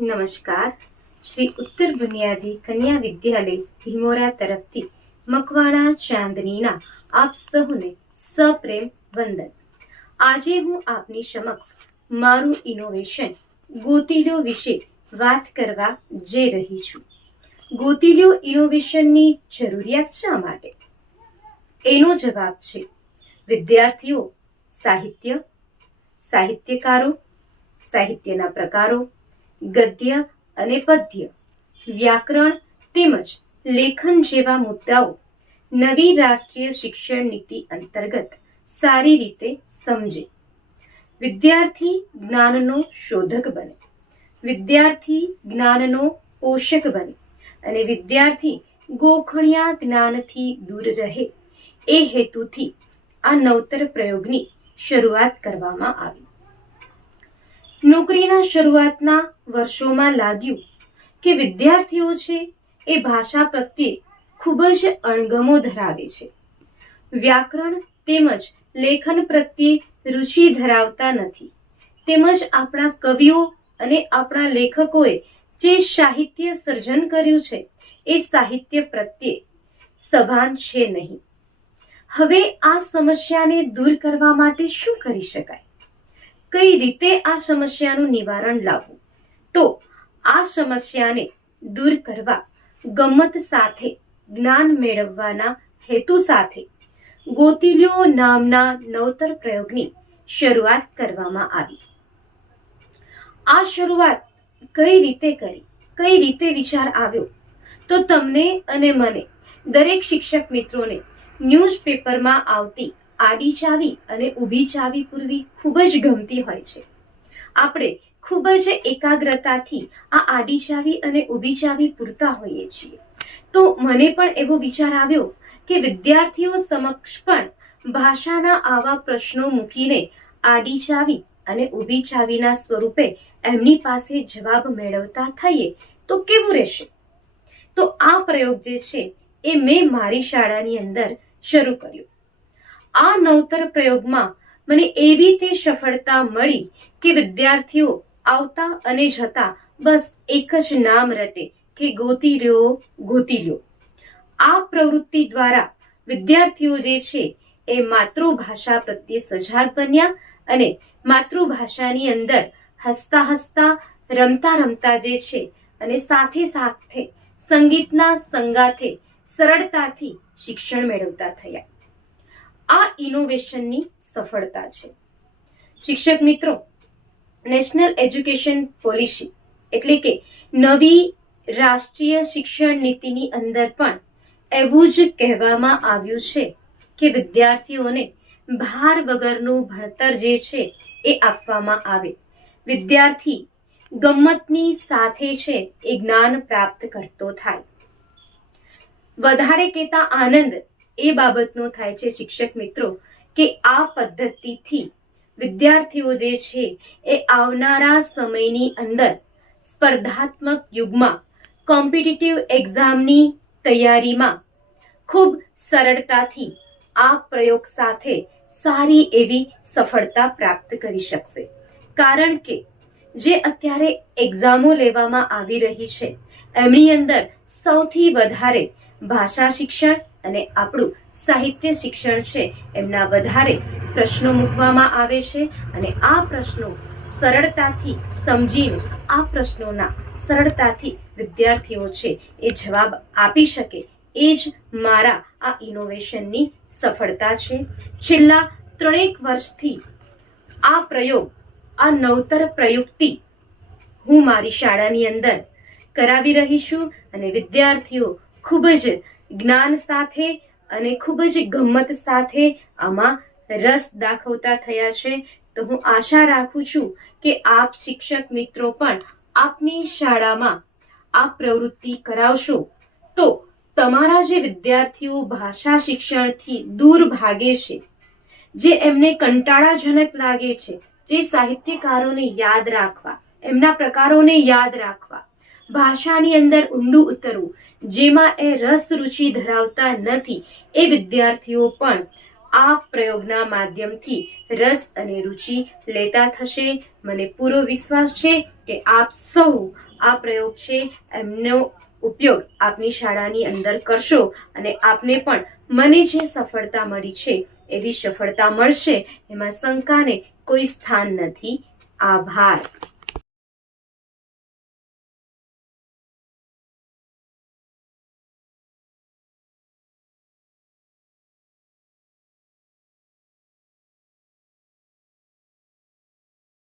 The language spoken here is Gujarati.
નમસ્કાર. શ્રી ઉત્તર બુનિયાદી કન્યા વિદ્યાલય, ભીમોરા તરફથી મકવાણા ચાંદનીના આપ સહુને સપ્રેમ વંદન. આજે હું આપની સમક્ષ મારું ઇનોવેશન ગોતીલો વિશે વાત કરવા જઈ રહી છું. ગોતીલો ઇનોવેશનની જરૂરિયાત શા માટે? એનો જવાબ છે, વિદ્યાર્થીઓ, સાહિત્ય, સાહિત્યકારો, સાહિત્યના પ્રકારો ગદ્ય અને પદ્ય, વ્યાકરણ તેમજ લેખન જેવા મુદ્દાઓ નવી રાષ્ટ્રીય શિક્ષણ નીતિ અંતર્ગત સારી રીતે સમજે. વિદ્યાર્થી જ્ઞાનનો શોધક બને. વિદ્યાર્થી જ્ઞાનનો પોષક બને અને વિદ્યાર્થી ગોખણિયા જ્ઞાનથી દૂર રહે એ હેતુથી આ નવતર પ્રયોગની શરૂઆત કરવામાં આવી. નોકરીના શરૂઆતના વર્ષોમાં લાગ્યું કે વિદ્યાર્થીઓ છે એ ભાષા પ્રત્યે ખૂબ જ અણગમો ધરાવે છે. વ્યાકરણ તેમજ લેખન પ્રત્યે રુચિ ધરાવતા નથી. તેમજ આપણા કવિઓ અને આપણા લેખકોએ જે સાહિત્ય સર્જન કર્યું છે એ સાહિત્ય પ્રત્યે સભાન છે નહીં. હવે આ સમસ્યાને દૂર કરવા માટે શું કરી શકાય? કઈ રીતે આ સમસ્યાનું નિવારણ લાવવું? તો આ સમસ્યાને દૂર કરવા, ગમત સાથે જ્ઞાન મેળવવાના હેતુ સાથે ગોતિલ્યો નામના નવતર પ્રયોગની શરૂઆત કરવામાં આવી. આ શરૂઆત કઈ રીતે કરી? કઈ રીતે વિચાર આવ્યો? તો તમને અને મને દરેક શિક્ષક મિત્રોને ન્યૂઝપેપરમાં આવતી આડી ચાવી અને ઊભી ચાવી પૂરવી ખૂબ જ ગમતી હોય છે. આપણે ખૂબ જ એકાગ્રતાથી આ આડી ચાવી અને ઊભી ચાવી પૂરતા હોઈએ છીએ. તો મને પણ એવો વિચાર આવ્યો કે વિદ્યાર્થીઓ સમક્ષ પણ ભાષાના આવા પ્રશ્નો મૂકીને આડી ચાવી અને ઊભી ચાવીના સ્વરૂપે એમની પાસે જવાબ મેળવતા થઈએ તો કેવું રહેશે? તો આ પ્રયોગ જે છે એ મેં મારી શાળાની અંદર શરૂ કર્યો. આ નવતર પ્રયોગમાં મને એવી તે સફળતા મળી કે વિદ્યાર્થીઓ આવતા અને જતા બસ એક જ નામ રટે કે ગોતી લ્યો ગોતી લ્યો. આ પ્રવૃત્તિ દ્વારા વિદ્યાર્થીઓ જે છે એ માતૃભાષા પ્રત્યે સજાગ બન્યા અને માતૃભાષાની અંદર હસતા હસતા, રમતા રમતા જે છે અને સાથે સાથે સંગીતના સંગાથે સરળતાથી શિક્ષણ મેળવતા થયા. આ ઇનોવેશનની સફળતા છે. શિક્ષક મિત્રો નેશનલ એજ્યુકેશન પોલિસી એટલે કે નવી રાષ્ટ્રીય શિક્ષણ નીતિની અંદર પણ એવું જ કહેવામાં આવ્યું છે કે વિદ્યાર્થીઓને ભાર વગરનું ભણતર જે છે એ આપવામાં આવે. વિદ્યાર્થી ગમ્મતની સાથે છે એ જ્ઞાન પ્રાપ્ત કરતો થાય. વધારે કહેતા આનંદ એ બાબતનો થાય છે શિક્ષક મિત્રો, કે આ પદ્ધતિથી વિદ્યાર્થીઓ જે છે એ આવનારા સમયની અંદર સ્પર્ધાત્મક યુગમાં કોમ્પિટિટિવ એક્ઝામની તૈયારીમાં ખૂબ સરળતાથી આ પ્રયોગ સાથે સારી એવી સફળતા પ્રાપ્ત કરી શકશે. કારણ કે જે અત્યારે એક્ઝામો લેવામાં આવી રહી છે, એમની અંદર સૌથી વધારે ભાષા શિક્ષણ અને આપણું સાહિત્ય શિક્ષણ છે, એમના વધારે પ્રશ્નો મૂકવામાં આવે છે અને આ પ્રશ્નો સરળતાથી સમજીને, આ પ્રશ્નોના સરળતાથી વિદ્યાર્થીઓ છે, એ જવાબ આપી શકે. એ જ મારા આ ઇનોવેશનની સફળતા છે. છેલ્લા ત્રણેક વર્ષથી આ પ્રયોગ, આ નવતર પ્રયુક્તિ હું મારી શાળાની અંદર કરાવી રહી છું અને વિદ્યાર્થીઓ ખૂબ જ જ્ઞાન સાથે અને ખૂબ જ ગમ્મત સાથે આમાં રસ દાખવતા થયા છે. તો હું આશા રાખું છું કે આપ શિક્ષક મિત્રો પણ આપની શાળામાં આ પ્રવૃત્તિ કરાવશો. તો તમારા જે વિદ્યાર્થીઓ ભાષા શિક્ષણથી દૂર ભાગે છે, જે એમને કંટાળાજનક લાગે છે, જે સાહિત્યકારોને યાદ રાખવા, એમના પ્રકારોને યાદ રાખવા ભાષાની અંદર ઊંડું ઉતરવું, જેમાં એ રસ રુચિ ધરાવતા નથી, એ વિદ્યાર્થીઓ પણ આ પ્રયોગના માધ્યમથી રસ અને રુચિ લેતા થશે. મને પૂરો વિશ્વાસ છે કે આપ સૌ આ પ્રયોગ છે, એમનો ઉપયોગ આપની શાળાની અંદર કરશો અને આપને પણ મને જે સફળતા મળી છે, એવી સફળતા મળશે. એમાં શંકાને કોઈ સ્થાન નથી. આભાર.